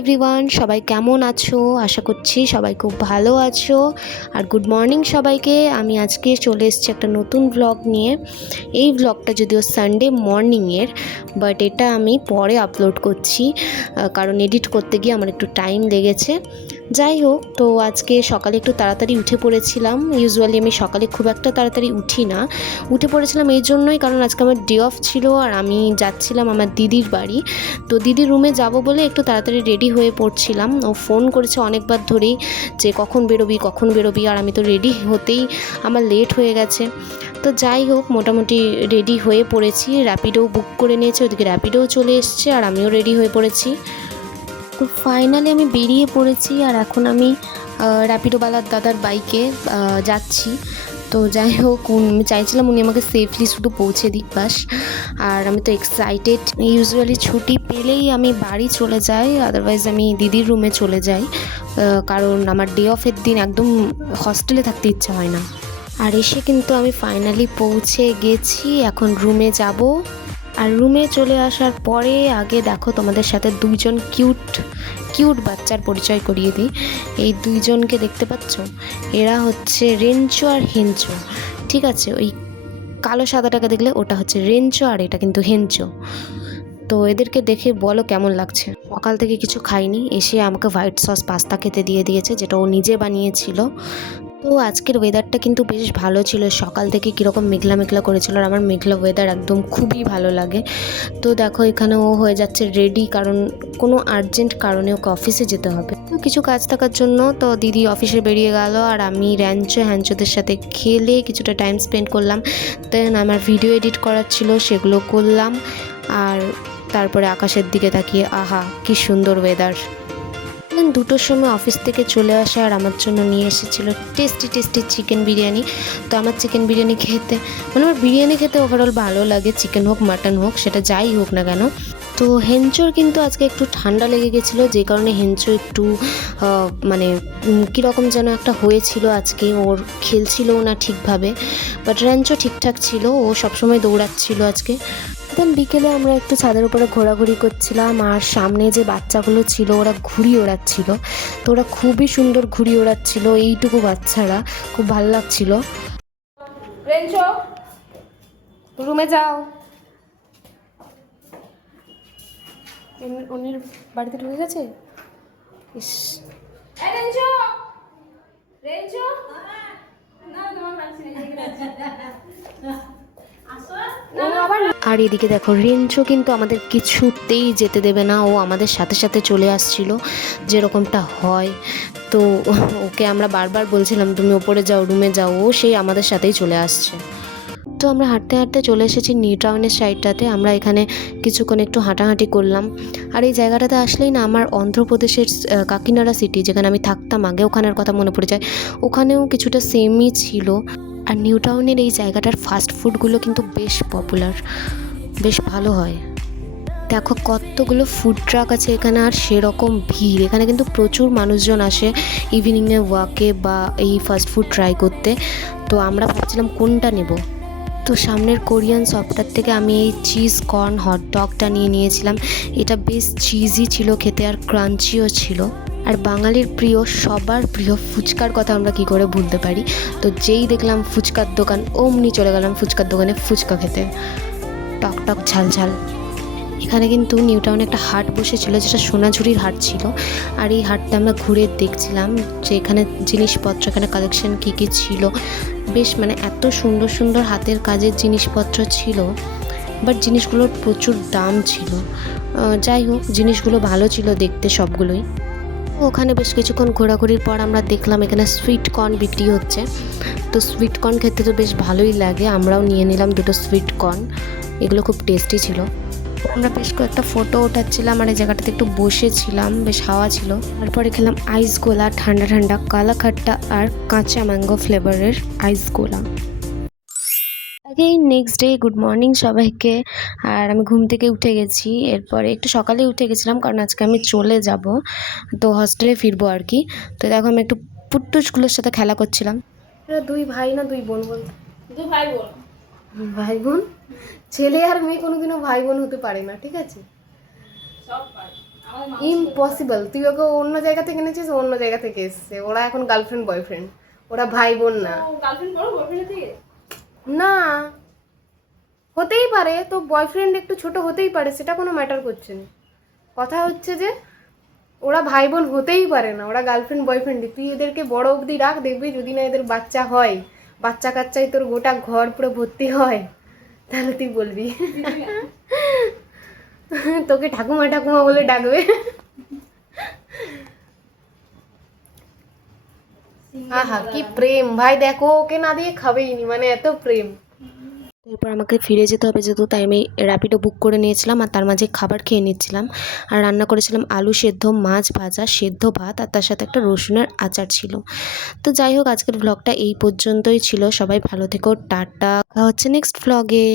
Everyone, সবাই কেমন আছো? আশা করছি সবাই খুব ভালো আছো। আর গুড মর্নিং সবাইকে। আমি আজকে চলে এসেছি একটা নতুন ব্লগ নিয়ে। এই ব্লগটা যদিও সানডে মর্নিংয়ের, বাট এটা আমি পরে আপলোড করছি, কারণ এডিট করতে গিয়ে আমার একটু টাইম লেগেছে। যাই হোক, তো আজকে সকালে একটু তাড়াতাড়ি উঠে পড়েছিলাম। ইউজুয়ালি আমি সকালে খুব একটা তাড়াতাড়ি উঠি না, উঠে পড়েছিলাম এই জন্যই কারণ আজকে আমার ডে অফ ছিল আর আমি যাচ্ছিলাম আমার দিদির বাড়ি। তো দিদির রুমে যাব বলে একটু তাড়াতাড়ি রেডি হয়ে পড়ছিলাম। ও ফোন করেছে অনেকবার ধরেই যে কখন বেরোবি, আর আমি তো রেডি হতেই আমার লেট হয়ে গেছে। তো যাই হোক, মোটামুটি রেডি হয়ে পড়েছি। র্যাপিডো বুক করে নিয়েছে, ওদিকে র্যাপিডোও চলে এসছে আর আমিও রেডি হয়ে পড়েছি। তো ফাইনালি আমি বেরিয়ে পড়েছি আর এখন আমি র্যাপিডোওয়ালার দাদার বাইকে যাচ্ছি। তো যাই হোক, আমি চাইছিলাম উনি আমাকে সেফলি শুধু পৌঁছে দিক বাস। আর আমি তো এক্সাইটেড। ইউজুয়ালি ছুটি পেলেই আমি বাড়ি চলে যাই, আদারওয়াইজ আমি দিদির রুমে চলে যাই, কারণ আমার ডে অফের দিন একদম হস্টেলে থাকতে ইচ্ছা হয় না। আর এসে কিন্তু আমি ফাইনালি পৌঁছে গেছি, এখন রুমে যাব। আর রুমে চলে আসার পরে আগে দেখো তোমাদের সাথে দুইজন কিউট বাচ্চার পরিচয় করিয়ে দিই। এই দুইজনকে দেখতে পাচ্ছ, এরা হচ্ছে রেঞ্চো আর হেঞ্চো। ঠিক আছে, ওই কালো সাদাটাকে দেখলে ওটা হচ্ছে রেঞ্চো আর এটা কিন্তু হেঞ্চো। তো এদেরকে দেখে বলো কেমন লাগছে। সকাল থেকে কিছু খাইনি, এসে আমাকে হোয়াইট সস পাস্তা খেতে দিয়ে দিয়েছে, যেটা ও নিজে বানিয়েছিল। তো আজকের ওয়েদারটা কিন্তু বেশ ভালো ছিল। সকাল থেকে কীরকম মেঘলা মেঘলা করেছিল, আর আমার মেঘলা ওয়েদার একদম খুবই ভালো লাগে। তো দেখো এখানে ও হয়ে যাচ্ছে রেডি, কারণ কোনো আর্জেন্ট কারণে ওকে অফিসে যেতে হবে, তো কিছু কাজ থাকার জন্য। তো দিদি অফিসে বেরিয়ে গেল আর আমি হ্যাঞ্চোদের সাথে খেলে কিছুটা টাইম স্পেন্ড করলাম। দেন আমার ভিডিও এডিট করার ছিল, সেগুলো করলাম। আর তারপরে আকাশের দিকে তাকিয়ে আহা কি সুন্দর ওয়েদার। দেন 2টোর সময় অফিস থেকে চলে আসে আর আমার জন্য নিয়ে এসেছিলো টেস্টি চিকেন বিরিয়ানি। তো আমার চিকেন বিরিয়ানি খেতে আমার বিরিয়ানি খেতে ওভারঅল ভালো লাগে, চিকেন হোক মাটন হোক সেটা যাই হোক না কেন। তো হেঞ্চোর কিন্তু আজকে একটু ঠান্ডা লেগে গেছিলো, যে কারণে হেঞ্চো একটু মানে কীরকম যেন একটা হয়েছিল আজকে, ওর খেলছিলও না ঠিকভাবে। বাট র্যাঞ্চো ঠিকঠাক ছিল, ও সবসময় দৌড়াচ্ছিল আজকে। দেন বিকেলে আমরা একটু ছাদের উপরে ঘোরাঘুরি করছিলাম, আর সামনে যে বাচ্চাগুলো ছিল ওরা ঘুড়ি ওড়াচ্ছিল। তো ওরা খুবই সুন্দর ঘুড়ি ওড়াচ্ছিল, এইটুকু বাচ্চারা, খুব ভালো লাগছিল। রেঞ্চো রুমে যাও। অন্যের বাড়িতে ঢুকে গেছে। ইস, রেঞ্চো রেঞ্চো না তোমার কাছে আর এদিকে দেখো রেঞ্চো কিন্তু আমাদের কিছুতেই যেতে দেবে না, ও আমাদের সাথে সাথে চলে আসছিল যেরকমটা হয়। তো ওকে আমরা বারবার বলছিলাম তুমি ওপরে যাও, রুমে যাও, ও সেই আমাদের সাথেই চলে আসছে। তো আমরা হাঁটতে হাঁটতে চলে এসেছি নিউ টাউনের সাইডটাতে। আমরা এখানে কিছুক্ষণ একটু হাঁটাহাঁটি করলাম। আর এই জায়গাটাতে আসলেই না আমার অন্ধ্রপ্রদেশের কাকিনাড়া সিটি, যেখানে আমি থাকতাম আগে, ওখানের কথা মনে পড়ে যায়। ওখানেও কিছুটা সেমই ছিল। আর নিউ টাউনের এই জায়গাটার ফাস্ট ফুডগুলো কিন্তু বেশ পপুলার, বেশ ভালো হয়। দেখো কতগুলো ফুড ট্রাক আছে এখানে, আর সেরকম ভিড়। এখানে কিন্তু প্রচুর মানুষজন আসে ইভিনিংয়ে ওয়াকে বা এই ফাস্ট ফুড ট্রাই করতে। তো আমরা ভাবছিলাম কোনটা নেব। তো সামনের কোরিয়ান শপটার থেকে আমি এই চিজ কর্ন হট ডগটা নিয়েছিলাম। এটা বেশ চিজি ছিল খেতে, আর ক্রাঞ্চিও ছিল। আর বাঙালির প্রিয়, সবার প্রিয় ফুচকার কথা আমরা কি করে ভুলতে পারি। তো যেই দেখলাম ফুচকার দোকান, অমনি চলে গেলাম ফুচকার দোকানে ফুচকা খেতে, টক টক ঝাল ঝাল। এখানে কিন্তু নিউ টাউনে একটা হাট বসেছিল, যেটা সোনাঝুরির হাট ছিল। আর এই হাটটা আমরা ঘুরে দেখছিলাম যে এখানে জিনিসপত্র, এখানে কালেকশন কী কী ছিল। বেশ এত সুন্দর সুন্দর হাতের কাজের জিনিসপত্র ছিল, বাট জিনিসগুলোর প্রচুর দাম ছিল। যাই হোক, জিনিসগুলো ভালো ছিল দেখতে সবগুলোই। ওখানে বেশ কিছুক্ষণ ঘোরাঘুরির পর আমরা দেখলাম এখানে সুইট কর্ন বিক্রি হচ্ছে। তো সুইট কর্ন খেতে তো বেশ ভালোই লাগে, আমরাও নিয়ে নিলাম 2টো সুইট কর্ন। এগুলো খুব টেস্টি ছিল। আমরা বেশ কয়েকটা ফটো ওঠাচ্ছিলাম আর এই জায়গাটাতে একটু বসেছিলাম, বেশ হাওয়া ছিল। তারপরে খেলাম আইস গোলা, ঠান্ডা ঠান্ডা কালা খাট্টা আর কাঁচা ম্যাঙ্গো ফ্লেভারের আইস গোলা। আগেই নেক্সট ডে, গুড মর্নিং সবাইকে। আর আমি ঘুম থেকে উঠে গেছি, এরপরে একটু সকালে উঠে গেছিলাম কারণ আজকে আমি চলে যাব, তো হস্টেলে ফিরবো আর কি। তো দেখো আমি একটু পুট্টুসগুলোর সাথে খেলা করছিলাম। এরা 2 ভাই না 2 বোন বলতে? 2 ভাই বোন। ভাই বোন? ছেলে আর মেয়ে কোনোদিনও ভাই বোন হতে পারে না, ঠিক আছে? সব পারে, আমাদের ইম্পসিবল, তুই ওকে অন্য জায়গা থেকে এনেছিস, ও অন্য জায়গা থেকে এসছে। ওরা এখন গার্লফ্রেন্ড বয়ফ্রেন্ড, ওরা ভাই বোন না। গার্লফ্রেন্ড বড় বয়ফ্রেন্ড থেকে না, হতেই পারে তো, বয়ফ্রেন্ড একটু ছোট হতেই পারে, সেটা কোনো ম্যাটার করছে না। কথা হচ্ছে যে ওরা ভাই বোন হতেই পারে না, ওরা গার্লফ্রেন্ড বয়ফ্রেন্ডই। তুই এদেরকে বড় অবধি রাখ, দেখবি যদি না এদের বাচ্চা হয়, বাচ্চা কাচ্চাই তোর গোটা ঘর পুরো ভর্তি হয়, তাহলে তুই বলবি। তোকে ঠাকুমা ঠাকুমা বলে ডাকবে। আহা কি প্রেম ভাই, দেখো ওকে না দিয়ে খাবেই নি, মানে এত প্রেম। এরপর আমাকে ফিরে যেতে হবে যেহেতু, তাই আমি র্যাপিডো বুক করে নিয়েছিলাম আর তার মাঝে খাবার খেয়ে নিচ্ছিলাম। আর রান্না করেছিলাম আলু সেদ্ধ, মাছ ভাজা, সেদ্ধ ভাত, আর তার সাথে একটা রসুনের আচার ছিল। তো যাই হোক, আজকের ভ্লগটা এই পর্যন্তই ছিল। সবাই ভালো থেকো, টাটা, হচ্ছে নেক্সট ভ্লগে।